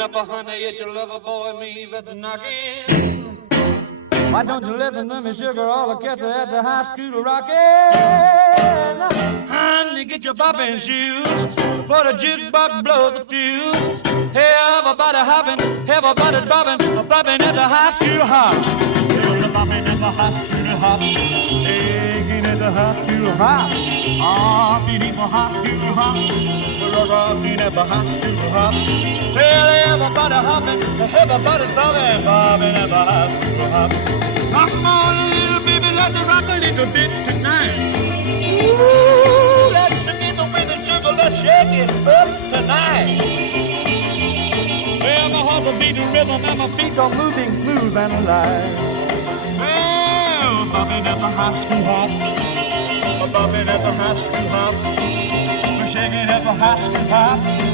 bobbing up a honey, it's your lover boy, me that's knocking. Why don't you listen to me, sugar, all the cats are at the high school rocking? Honey, get your bobbing shoes, for the jukebox blow the fuse. Hey, everybody hopping, everybody's bobbing, bobbing at the high school hop. Hey, bobbing at the high school hop. Hey, get at the high school hop. Ah, beating the high school hop. We're rocking at the high school hop. Hey, everybody hopping, everybody's bobbing, bobbing at the high school hop. Come on, little baby, let's rock a little bit tonight. Ooh, let's get the way the sugar, let's shake it up tonight. Well, my heart will beat the rhythm and my feet are moving smooth and alive. Well, bobbing at the high school hop, bobbing at the high school hop, we're shaking at the high school hop.